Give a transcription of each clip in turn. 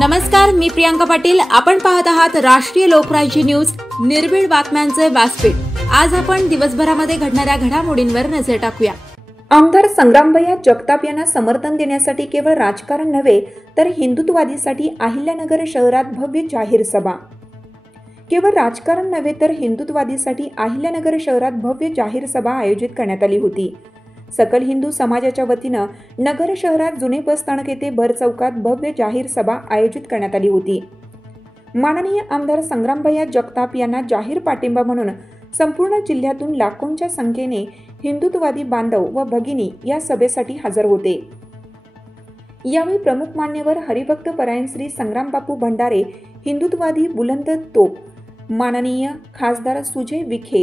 नमस्कार, मी प्रियांका पाटील. आपण पाहत आहात राष्ट्रीय लोकराज्य न्यूज, निर्भीड बातम्यांचे व्यासपीठ. आज आपण दिवसभरामध्ये घडणाऱ्या घडामोडींवर नजर टाकूया. आमदार संग्रामभैया जगताप यांना समर्थन देण्यासाठी केवळ राजकारण नव्हे तर हिंदुत्ववादीसाठी अहिल्यानगर शहरात भव्य जाहीर सभा. केवळ राजकारण नव्हे तर हिंदुत्ववादीसाठी अहिल्यानगर शहरात भव्य जाहीर सभा आयोजित करण्यात आली होती. सकल हिंदू समाजाच्या वतीनं नगर शहरात जुने बस स्थानक येथे भर चौकात भव्य जाहीर सभा आयोजित करण्यात आली होती. माननीय आमदार संग्रामभैया जगताप यांना जाहीर पाठिंबा म्हणून संपूर्ण जिल्ह्यातून लाखोंच्या संख्येने हिंदुत्ववादी बांधव व भगिनी या सभेसाठी हजर होते. यावेळी प्रमुख मान्यवर हरिभक्त परायण श्री संग्रामबापू भंडारे हिंदुत्ववादी बुलंद तोप, माननीय खासदार सुजय विखे,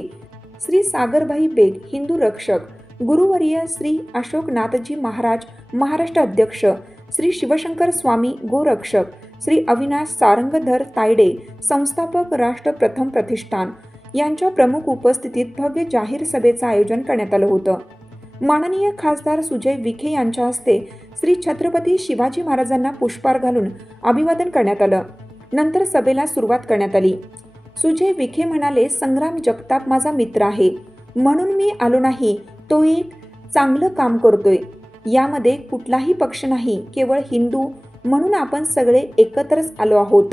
श्री सागरभाई बेग हिंदू रक्षक, गुरुवर्य श्री अशोकनाथजी महाराज महाराष्ट्र अध्यक्ष, श्री शिवशंकर स्वामी गोरक्षक, श्री अविनाश सारंगधर तायडे संस्थापक राष्ट्र प्रथम प्रतिष्ठान यांच्या प्रमुख उपस्थितीत भव्य जाहीर सभेचं आयोजन करण्यात आलं होतं. माननीय खासदार सुजय विखे यांच्या हस्ते श्री छत्रपती शिवाजी महाराजांना पुष्पहार घालून अभिवादन करण्यात आलं. नंतर सभेला सुरुवात करण्यात आली. सुजय विखे म्हणाले, संग्राम जगताप माझा मित्र आहे म्हणून मी आलो नाही, तो एक चांगलं काम करतोय. यामध्ये कुठलाही पक्ष नाही, केवळ हिंदू म्हणून आपण सगळे एकत्रच आलो आहोत.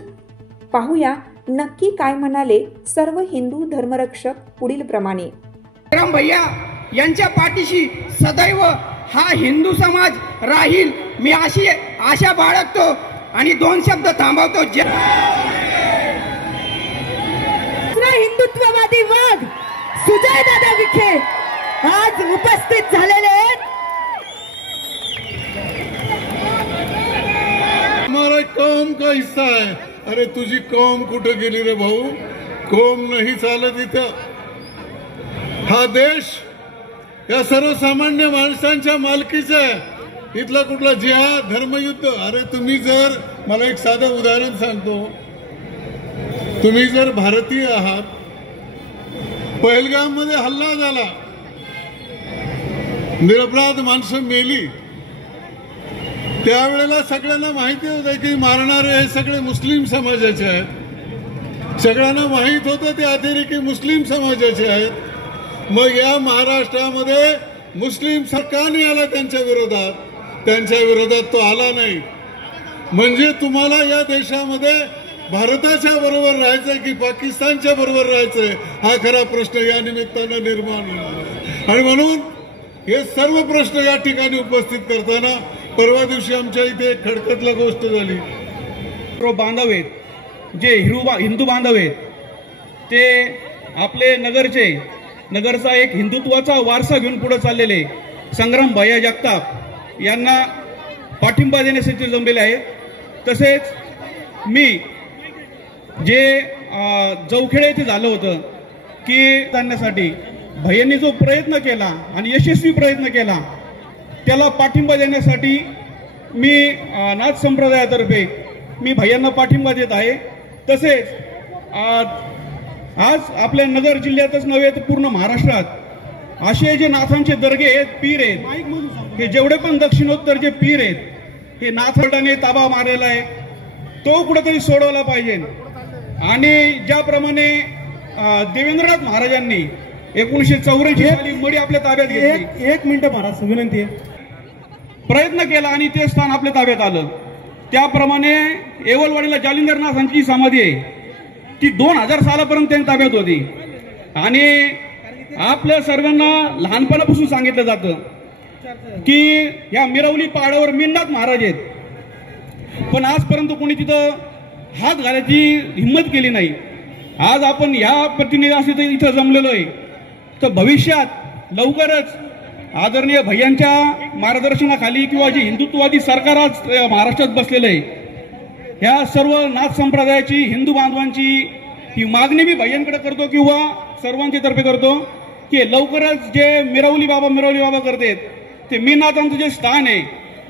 पाहूया नक्की काय म्हणाले सर्व हिंदू धर्मरक्षक पुढील प्रमाणे. संग्राम भैया यांच्या पाठीशी सदैव हा हिंदू समाज राहील, मी अशी आशा बाळगतो आणि दोन शब्द थांबवतो. हिंदुत्ववादी वाघ सुजय दादा विखे आज उपस्थित झालेले आहेत. हमारा कौम का हिस्सा है. अरे तुझी कौम कुठे गेली रे भाऊ? कौम नाही चालत इथं. हा देश या सर्वसामान्य माणसांच्या मालकीचा आहे. इथला कुठला जिहाद धर्मयुद्ध? अरे तुम्ही जर, मला एक साधं उदाहरण सांगतो, तुम्ही जर भारतीय आहात, पहलगाम मध्ये हल्ला झाला, निरपराध माणसं मेली, त्यावेळेला सगळ्यांना माहिती होतं की मारणारे हे सगळे मुस्लिम समाजाचे आहेत. सगळ्यांना माहित होतं ते अतिरेकी मुस्लिम समाजाचे आहेत. मग या महाराष्ट्रामध्ये मुस्लिम सरकार नाही आला त्यांच्या विरोधात तो आला नाही. म्हणजे तुम्हाला या देशामध्ये भारताच्या बरोबर राहायचंय की पाकिस्तानच्या बरोबर राहायचंय, हा खरा प्रश्न या निमित्तानं निर्माण होणार. आणि म्हणून हे सर्व प्रश्न या ठिकाणी उपस्थित करताना परवा दिवशी आमच्या इथे एक खडकतला गोष्ट झाली. बांधव आहेत, जे हिंदू बांधव आहेत, ते आपले नगरचा एक हिंदुत्वाचा वारसा घेऊन पुढे चाललेले संग्रामभैया जगताप यांना पाठिंबा देण्यासाठी जमलेले आहेत. तसेच मी जे जवखेडे येथे झालं होतं की आणण्यासाठी भैयांनी जो प्रयत्न केला आणि यशस्वी प्रयत्न केला, त्याला पाठिंबा देण्यासाठी मी नाथ संप्रदायातर्फे मी भैयांना पाठिंबा देत आहे. तसेच आज आपल्या नगर जिल्ह्यातच नव्हे तर पूर्ण महाराष्ट्रात असे जे नाथांचे दर्गे आहेत, पीर आहेत, हे जेवढे पण दक्षिणोत्तर जे पीर आहेत, हे नाथाने ताबा मारलेला आहे, तो कुठेतरी सोडवला पाहिजे. आणि ज्याप्रमाणे देवेंद्रनाथ महाराजांनी 1984 साली मडी आपल्या ताब्यात घेतली, एक मिनिट महाराज विनंती आहे, प्रयत्न केला आणि ते स्थान आपल्या ताब्यात आलं. त्याप्रमाणे येवलवाडीला जालिंदरनाथांची समाधी आहे, ती 2000 सालापर्यंत त्यांच्या ताब्यात होती. आणि आपल्या सर्वांना लहानपणापासून सांगितलं जातं की या मिरवली पहाडावर मीननाथ महाराज आहेत, पण आजपर्यंत कोणी तिथं हात घालायची हिंमत केली नाही. आज आपण या प्रतिनिधी इथं जमलेलो आहे, तर भविष्यात लवकरच आदरणीय भैयांच्या मार्गदर्शनाखाली किंवा जे हिंदुत्ववादी सरकार आज महाराष्ट्रात बसलेलं आहे, ह्या सर्व नाथ संप्रदायाची हिंदू बांधवांची ही मागणी मी भैयांकडे करतो किंवा सर्वांच्या तर्फे करतो की लवकरच जे मिरवली बाबा करतात, ते मीनाथांचं जे स्थान आहे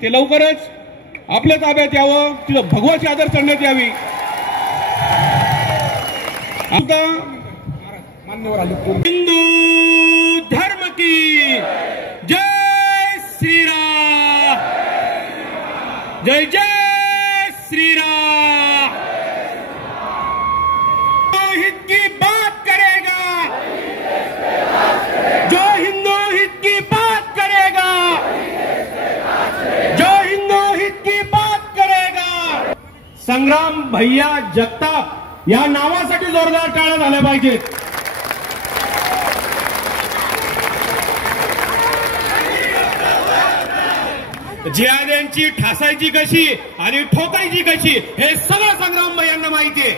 ते लवकरच आपल्या ताब्यात यावं, तिथं भगवाची आदर करण्यात यावी. हिंदू धर्म की जय श्रीराम, जय जय श्रीराम। जो हित की बात करेगा, जो हिंदू हित की बात करेगा, जो हिंदू हित की बात करेगा। संग्राम भैया जगताप या नावासाठी जोरदार टाळ्या झाल्या पाहिजेत। जिहाद्यांची ठासायची कशी आणि ठोकायची कशी हे सगळं संग्राम भैयांना माहिती आहे।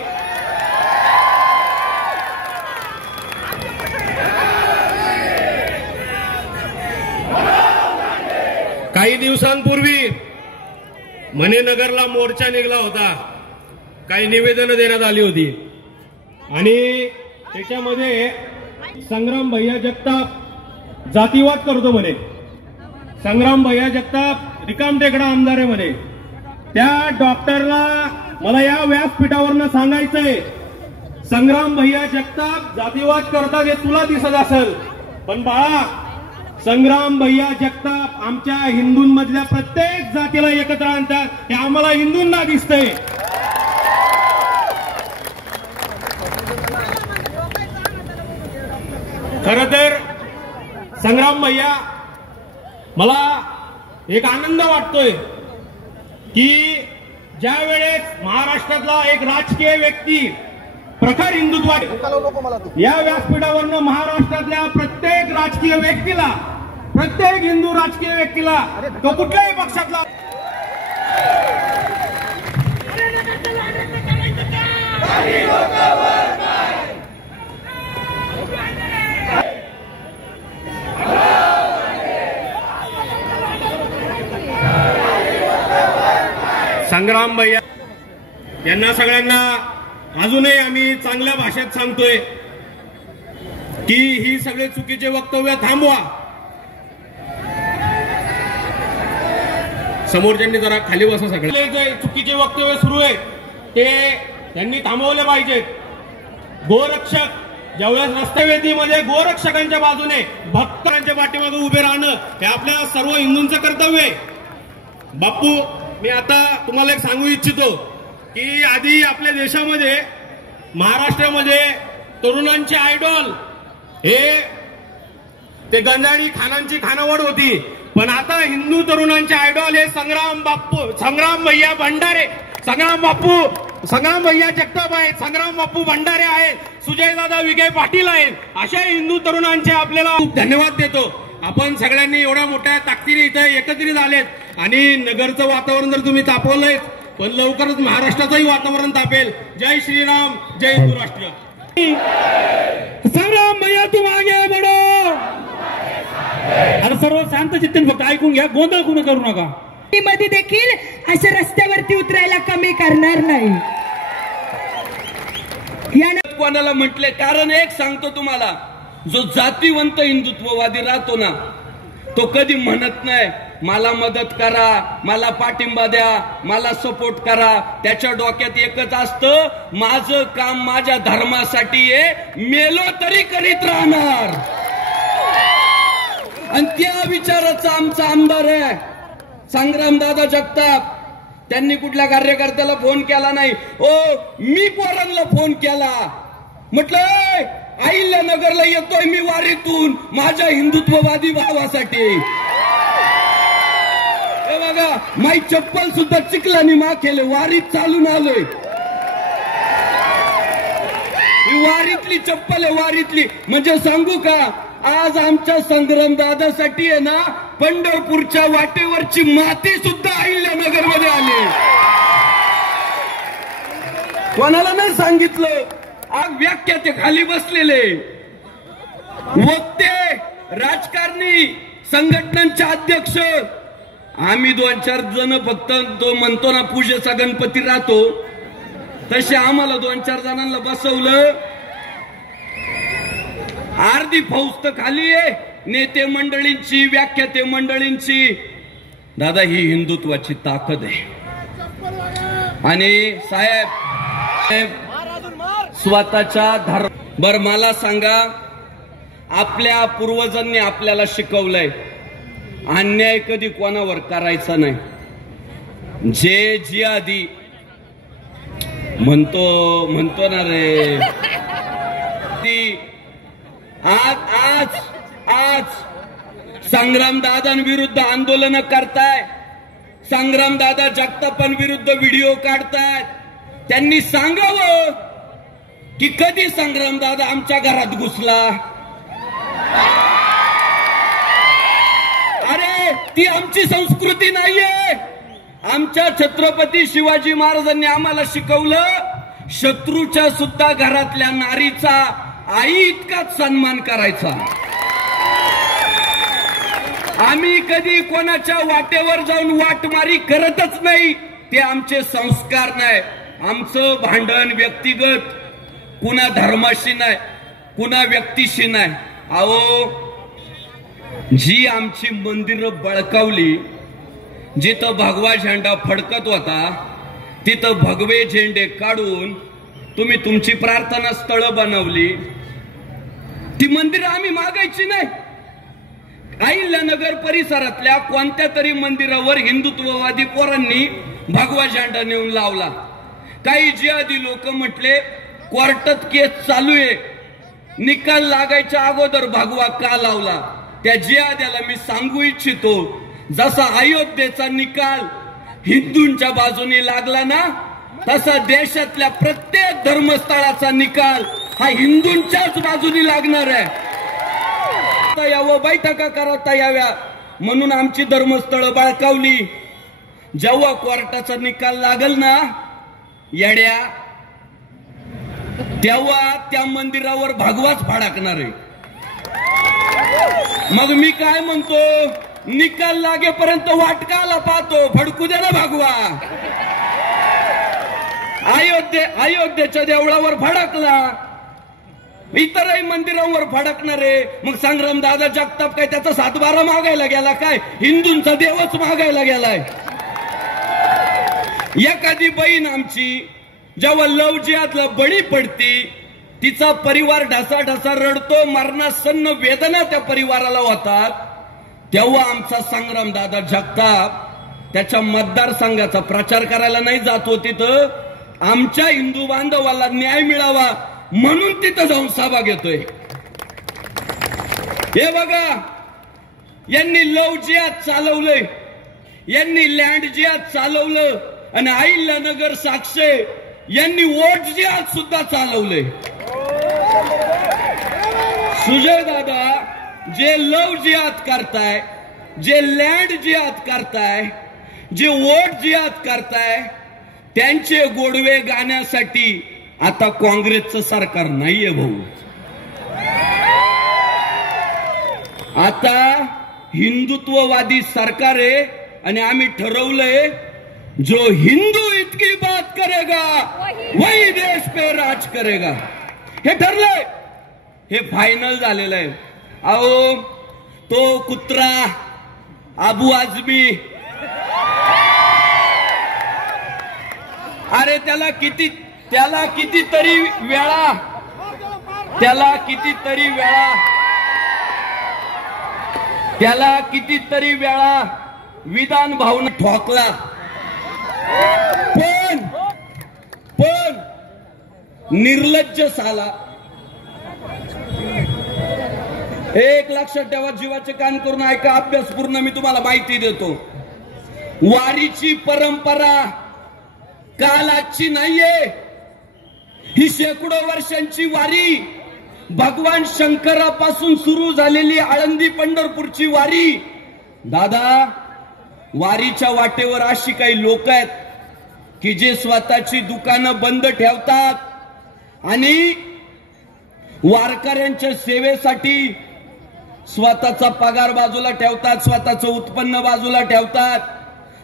काही दिवसांपूर्वी मणेनगरला मोर्चा निघाला होता, काही निवेदनं देण्यात आली होती आणि त्याच्यामध्ये संग्राम भैया जगताप जातीवाद करतो म्हणे। संग्राम भैया जगताप रिकामटेकडा आमदार आहे म्हणे। त्या डॉक्टरला मला या व्यासपीठावरनं सांगायचंय, संग्राम भैया जगताप जातीवाद करतात हे तुला दिसत असेल, पण बाळा संग्राम भैया जगताप आमच्या हिंदूंमधल्या प्रत्येक जातीला एकत्र आणतात हे आम्हाला हिंदूंना दिसतंय। खरं तर संग्राम भैया मला एक आनंद वाटतोय की ज्या वेळेस महाराष्ट्रातला एक राजकीय व्यक्ती प्रखर हिंदुत्व या व्यासपीठावरनं महाराष्ट्रातल्या प्रत्येक राजकीय व्यक्तीला, प्रत्येक हिंदू राजकीय व्यक्तीला तो कुठल्याही पक्षातला संग्राम भैया यांना सगळ्यांना अजूनही आम्ही चांगल्या भाषेत सांगतोय की ही सगळे चुकीचे वक्तव्य थांबवा। समोरच्यांनी जरा खाली बसा। सगळे जे चुकीचे वक्तव्य सुरू आहे ते त्यांनी थांबवले पाहिजेत। गोरक्षक ज्यावेळेस रस्त्यावेदीमध्ये गोरक्षकांच्या बाजूने भक्तांच्या पाठीमागे उभे राहणं हे आपल्या सर्व हिंदूंचं कर्तव्य आहे। बापू मी आता तुम्हाला एक सांगू इच्छितो की आधी आपल्या देशामध्ये महाराष्ट्रामध्ये तरुणांचे आयडॉल हे ते गंजाडी खानांची खानावळ होती, पण आता हिंदू तरुणांचे आयडॉल हे संग्राम भैया भंडारे, संग्राम भैया जगताप आहेत, संग्राम बापू भंडारे आहेत, सुजयदादा विखे पाटील आहेत। अशा हिंदू तरुणांचे आपल्याला खूप धन्यवाद देतो। आपण सगळ्यांनी एवढ्या मोठ्या ताकदीने इथे एकत्रित आलेत आणि नगरचं वातावरण जर तुम्ही तापवलंय, पण लवकरच महाराष्ट्राचंही वातावरण तापेल। जय श्रीराम, जय हिंदू राष्ट्र। संग्राम भैया तुम आगे बढ़ो। आणि सर्व शांत चित्तेने फक्त ऐकून घ्या, गोंधळ कोण करू नका। मध्ये देखील अशा रस्त्यावरती उतरायला कमी करणार नाही। कोणाला म्हटले, कारण एक सांगतो तुम्हाला, जो जातीवंत हिंदुत्ववादी राहतो ना तो कधी म्हणत नाही मला मदत करा, मला पाठिंबा द्या, मला सपोर्ट करा। त्याच्या डोक्यात एकच असतं, माझं काम माझ्या धर्मासाठी आहे, मेलो तरी करीत राहणार। आणि त्या विचाराचा आमचा आमदार आहे संग्रामदादा जगताप। त्यांनी कुठल्या कार्यकर्त्याला फोन केला नाही, मी पोरांना फोन केला, म्हटलं अहिल्यानगरला येतोय मी वारीतून माझ्या हिंदुत्ववादी भावासाठी। हे बघा माई चप्पल सुद्धा चिखलानी माखेले, वारीत चालून आलोय। ही वारीतली चप्पल आहे, वारीतली। म्हणजे सांगू का, आज आमच्या संग्रामदादासाठी आहे ना पंढरपूरच्या वाटेवरची माती सुद्धा अहिल्यानगरमध्ये आली। कोणाला नाही सांगितलं, आज व्याख्या ते खाली बसलेले वक्ते, राजकारणी, संघटनांचे अध्यक्ष, आम्ही 2-4 जण फक्त तो म्हणतो ना पूजेचा गणपती राहतो, तसे आम्हाला 2-4 जणांना बसवलं। अर्धी फौज तर खाली आहे, नेते मंडळींची, व्याख्याते मंडळींची। दादा ही हिंदुत्वाची ताकद आहे। आणि साहेब स्वतःच्या धर्म बर मला सांगा, आपल्या पूर्वजांनी आपल्याला शिकवलंय अन्याय कधी कोणावर करायचा नाही। जे जिहादी म्हणतो ना रे. आज संग्राम दादांविरुद्ध आंदोलन करताय, संग्राम दादा जगतापांविरुद्ध व्हिडिओ काढतायत. त्यांनी सांगावं की कधी संग्राम दादा आमच्या घरात घुसला. अरे ती आमची संस्कृती नाहीये. आमच्या छत्रपती शिवाजी महाराजांनी आम्हाला शिकवलं शत्रूच्या सुद्धा घरातल्या नारीचा आई इतकाच सन्मान करायचा. आम्ही कधी कोणाच्या वाटेवर जाऊन वाटमारी करतच नाही. ते आमचे संस्कार नाही. आमचं भांडण व्यक्तिगत कुणा धर्माशी नाही, कुणा व्यक्तीशी नाही. अहो, जी आमची मंदिरं बळकावली, जिथं भगवा झेंडा फडकत होता तिथं भगवे झेंडे काढून तुम्ही तुमची प्रार्थना स्थळ बनवली. ती मंदिरं आम्ही मागायची नाही. अहिल्यानगर परिसरातल्या कोणत्या तरी मंदिरावर हिंदुत्ववादी पोरांनी भगवा झेंडा नेऊन लावला. काही जिहादी लोक म्हटले कोर्टात केस चालू आहे, निकाल लागायच्या अगोदर भगवा का लावला. त्या जिहाद्याला मी सांगू इच्छितो, जसा अयोध्येचा निकाल हिंदूंच्या बाजूने लागला ना, तसा देशातल्या प्रत्येक धर्मस्थळाचा निकाल हा हिंदूंच्याच बाजूने लागणार आहे. यावं, बैठका करता याव्या म्हणून आमची धर्मस्थळ बळकावली. जेव्हा कोर्टाचा निकाल लागल ना येड्या, तेव्हा त्या मंदिरावर भगवाच फडकणार आहे. मग मी काय म्हणतो, निकाल लागेपर्यंत वाटकाला पाहतो, फडकू दे ना भगवा. अयोध्येच्या देवळावर फडकला, इतरही मंदिरांवर फडकणार आहे. मग संग्राम दादा जगताप काय त्याचा 7-12 मागायला गेला काय? हिंदूंचा देवच मागायला गेलाय. एखादी बहीण आमची जेव्हा लव जिहादला बळी पडती, तिचा परिवार ढसाढसा रडतो, मरणासन्न वेदना त्या परिवाराला होतात, तेव्हा आमचा संग्राम दादा जगताप त्याच्या मतदारसंघाचा प्रचार करायला नाही जातो. तिथं आमच्या हिंदू बांधवाला न्याय मिळावा म्हणून तिथं जाऊन सभा घेतोय. हे बघा, यांनी लव जिहाद चालवलंय, यांनी लँड जिहाद चालवलं, आणि अहिल्यानगर साक्षे यांनी वोट जिहाद सुद्धा चालवलंय. सुजय दादा जे लव जिहाद करताय, जे लँड जिहाद करताय, जे वोट जिहाद करताय, त्यांचे गोडवे गाण्यासाठी आता काँग्रेसचं सरकार नाहीये भाऊ. आता हिंदुत्ववादी सरकार आहे, आणि आम्ही ठरवलंय जो हिंदू इतकी बात करेगा वही देश पे राज करेगा. हे ठरलंय, हे फायनल झालेलं आहे. अहो, तो कुत्रा अबू आझमी, अरे त्याला कितीतरी वेळा विधान भावना ठोकला, पण निर्लज्ज साला. एक लक्षात ठेवा, जीवाचे कान करून ऐका, अभ्यासपूर्ण मी तुम्हाला माहिती देतो. वारीची परंपरा काल आजची नाहीये. ही शेकडो वर्षांची वारी, भगवान शंकरापासून सुरू झालेली आळंदी पंढरपूरची वारी. दादा, वारीच्या वाटेवर अशी काही लोक आहेत की जे स्वतःची दुकानं बंद ठेवतात आणि वारकऱ्यांच्या सेवेसाठी स्वतःचा पगार बाजूला ठेवतात, स्वतःचं उत्पन्न बाजूला ठेवतात,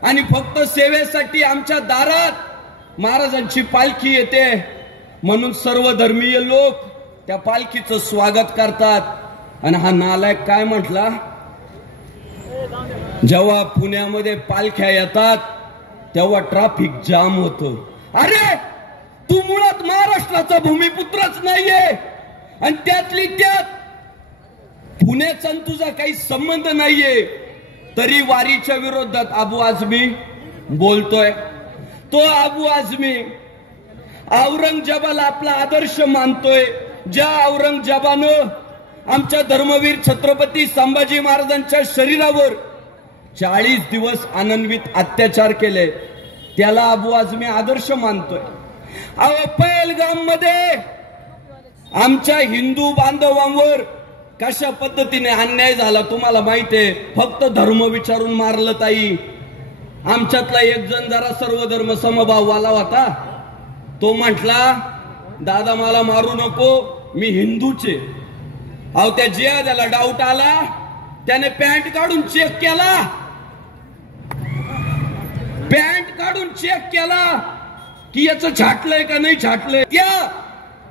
आणि फक्त सेवेसाठी आमच्या दारात महाराजांची पालखी येते म्हणून सर्व धर्मीय लोक त्या पालखीचं स्वागत करतात. आणि हा नालायक काय म्हटला, जेव्हा पुण्यामध्ये पालख्या येतात तेव्हा ट्रॅफिक जाम होतं. अरे, तू मुळात महाराष्ट्राचा भूमिपुत्रच नाहीये, आणि त्यातली त्यात पुण्याचा तुझा काही संबंध नाहीये, तरी वारीच्या विरोधात अबू आझमी बोलतोय. तो अबू आझमी औरंगजेबाला आपला आदर्श मानतोय, ज्या औरंगजेबानं आमच्या धर्मवीर छत्रपती संभाजी महाराजांच्या शरीरावर 40 दिवस अनन्वित अत्याचार केले, त्याला अबू आझमी आदर्श मानतोय. अहो, पहलगाम मध्ये आमच्या हिंदू बांधवांवर कशा पद्धतीने अन्याय झाला तुम्हाला माहिती आहे. फक्त धर्म विचारून मारलं ताई. आमच्यातला एक जण जरा सर्व धर्म समभाववाला होता, तो म्हटला दादा मला मारू नको, मी हिंदूचे. अहो, त्या जिहाद्याला डाऊट आला, त्याने पॅन्ट काढून चेक केला, पॅन्ट काढून चेक केला की याचं छाटलंय का नाही छाटलंय. त्या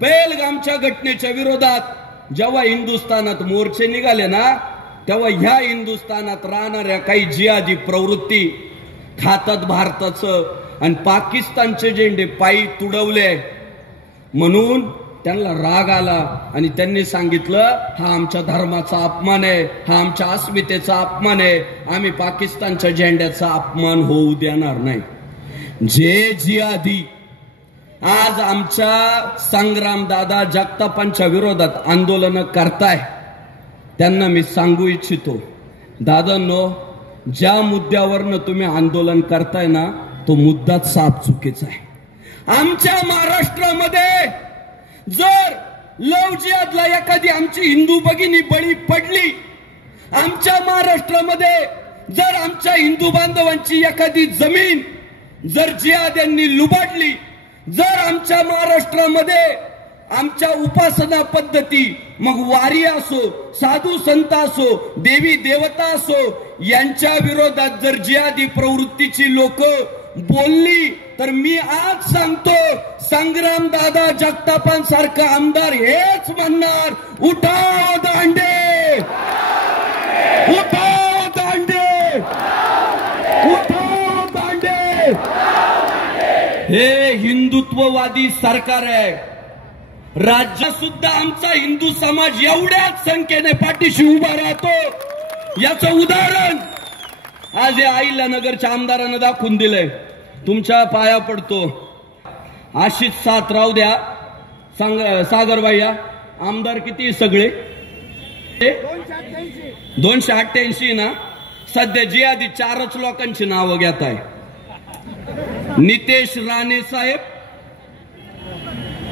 पहलगामच्या घटनेच्या विरोधात जेव्हा हिंदुस्थानात मोर्चे निघाले ना, तेव्हा ह्या हिंदुस्थानात राहणाऱ्या काही जिहादी प्रवृत्ती खातात भारताचं आणि पाकिस्तानचे झेंडे पायी तुडवले. म्हणून त्यांना राग आला आणि त्यांनी सांगितलं हा आमच्या धर्माचा अपमान आहे, हा आमच्या अस्मितेचा अपमान आहे, आम्ही पाकिस्तानच्या झेंड्याचा अपमान होऊ देणार नाही. जे जिहादी आज आमच्या संग्रामदादा जगतापांच्या विरोधात आंदोलन करताय त्यांना मी सांगू इच्छितो, दादांनो, ज्या मुद्द्यावरनं तुम्ही आंदोलन करताय ना तो मुद्दाच साफ चुकीचा आहे. आमच्या महाराष्ट्रामध्ये जर लव जिहादला एखादी आमची हिंदू भगिनी बळी पडली, आमच्या महाराष्ट्रामध्ये जर आमच्या हिंदू बांधवांची एखादी जमीन जर जिहाद्यांनी लुबाडली, जर आमच्या महाराष्ट्रामध्ये आमच्या उपासना पद्धती, मग वारी असो, साधू संत असो, देवी देवता असो, यांच्या विरोधात जर जिहादी प्रवृत्तीची लोक बोलली तर मी आज सांगतो, संग्रामदादा जगतापांसारखा आमदार हेच म्हणणार, उठाव दांडे, उठाव दांडे, उठाव दांडे. हे हिंदुत्ववादी सरकार आहे. राज्य सुद्धा आमचा हिंदू समाज एवढ्याच संख्येने पाठीशी उभा राहतो. याचं उदाहरण आज या अहिल्यानगरच्या आमदारानं दाखवून दिलंय. तुमच्या पाया पडतो, अशीच साथ राहू द्या. सागरबाई आमदार किती सगळे 288 ना. सध्या जिहादी 4च लोकांची नावं घेत आहे, नितेश राणे साहेब,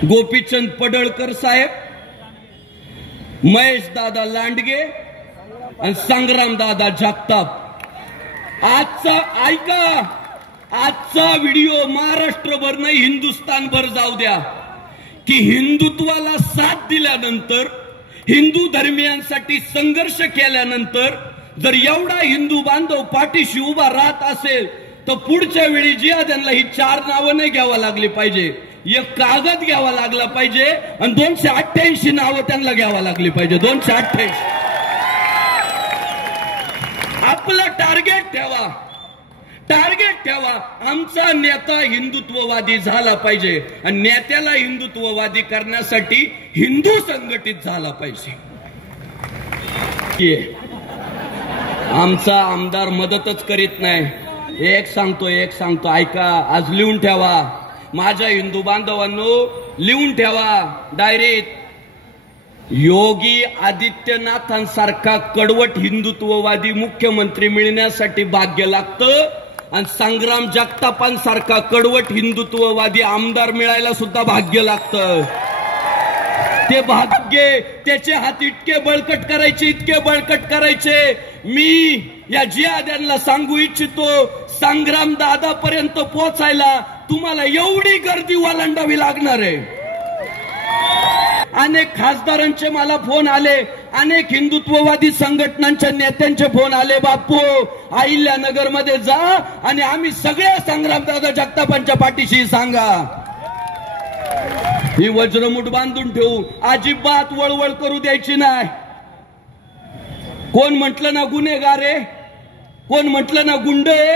गोपीचंद पडळकर साहेब, महेश दादा लांडगे आणि संग्रामदादा जगताप. आजचा ऐका, आजचा व्हिडिओ महाराष्ट्रभर नाही हिंदुस्थानभर जाऊ द्या की हिंदुत्वाला साथ दिल्यानंतर, हिंदू धर्मियांसाठी संघर्ष केल्यानंतर जर एवढा हिंदू बांधव पाठीशी उभा राहत असेल तर पुढच्या वेळी जिहाद्यांना ही 4 नावं नाही घ्यावं लागली पाहिजे, एक कागद घ्यावा लागला पाहिजे आणि 288 नावं त्यांना घ्यावा लागली पाहिजे. 288. आपलं टार्गेट ठेवा, टार्गेट ठेवा. आमचा नेता हिंदुत्ववादी झाला पाहिजे आणि नेत्याला हिंदुत्ववादी करण्यासाठी हिंदू संघटित झाला पाहिजे. आमचा आमदार मदतच करीत नाही. एक सांगतो ऐका, आज लिहून ठेवा माझ्या हिंदू बांधवांनो, लिहून ठेवा डायरीत. योगी आदित्यनाथांसारखा कडवट हिंदुत्ववादी मुख्यमंत्री मिळण्यासाठी भाग्य लागतं आणि संग्राम जगतापांसारखा कडवट हिंदुत्ववादी आमदार मिळायला सुद्धा भाग्य लागतं. ते भाग्य त्याचे हात इतके बळकट करायचे, इतके बळकट करायचे. मी या जिहाद्यांना सांगू इच्छितो, संग्राम दादापर्यंत पोहोचायला तुम्हाला एवढी गर्दी ओलांडावी लागणार आहे. अनेक खासदारांचे मला फोन आले, अनेक हिंदुत्ववादी संघटनांच्या नेत्यांचे फोन आले, बापू अहिल्यानगर मध्ये जा आणि आम्ही सगळ्या संग्रामदादा जगतापांच्या पाठीशी सांगा. ही वज्रमुठ बांधून ठेवू, अजिबात वळवळ करू द्यायची नाही. कोण म्हटलं ना गुन्हेगार आहे, कोण म्हटलं ना गुंड आहे.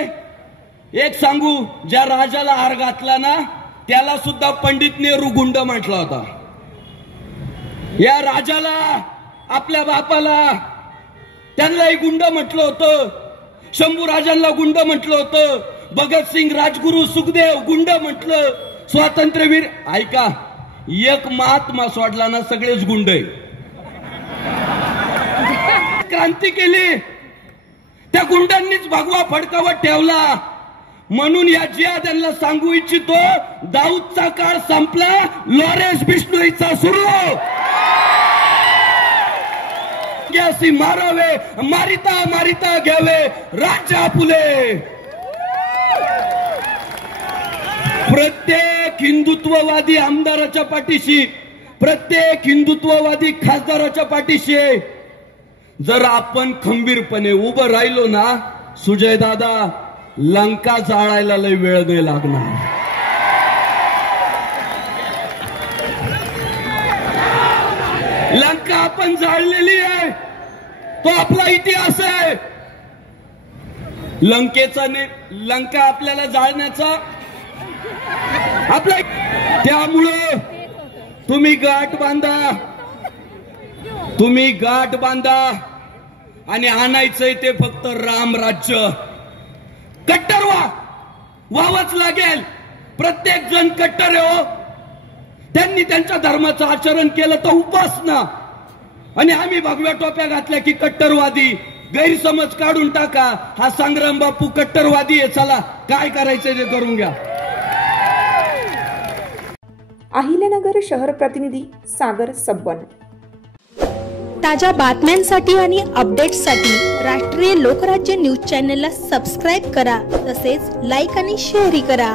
एक सांगू, ज्या राजाला हार घातला ना त्याला सुद्धा पंडित नेहरू गुंड म्हटला होता. या राजाला, आपल्या बापाला, त्यांनाही गुंड म्हटलं होतं. शंभू राजांना गुंड म्हटलं होतं. भगतसिंग, राजगुरू, सुखदेव गुंड म्हटलं. स्वातंत्र्यवीर ऐका, एक महात्मा सोडला ना सगळेच गुंड आहे. क्रांती केली त्या गुंडांनीच भगवा फडकावत ठेवला. म्हणून या जिहाद्यांना सांगू इच्छितो, दाऊदचा काळ संपला, लॉरेन्स बिश्नोईचा सुरू. अशी मारावे, मारिता मारिता घ्यावे राज्य आपुले. प्रत्येक हिंदुत्ववादी आमदाराच्या पाठीशी, प्रत्येक हिंदुत्ववादी खासदाराच्या पाठीशी जर आपण खंबीरपणे उभं राहिलो ना, सुजय दादा, लंका जाळायला लय वेळ नाही लागणार. लंका आपण जाळलेली आहे, तो आपला इतिहास आहे. लंका आपल्याला जाळण्याचा आपला. त्यामुळं तुम्ही गाठ बांधा आणि आणायचंय ते फक्त राम राज्य. कट्टर व्हावंच लागेल. प्रत्येक जण कट्टर आहे हो. त्यांनी त्यांच्या धर्माचं आचरण केलं तर उपासना, आणि आम्ही भगव्या टोप्या घातल्या की कट्टरवादी. गैरसमज काढून टाका, हा संग्राम बापू कट्टरवादी आहे. चला, काय करायचं ते करून घ्या. अहिल्यानगर शहर प्रतिनिधी सागर सब्बन. ताज्या बातम्यांसाठी आणि अपडेट्ससाठी राष्ट्रीय लोकराज्य न्यूज चॅनलला सबस्क्राईब करा, तसेच लाईक आणि शेअरही करा.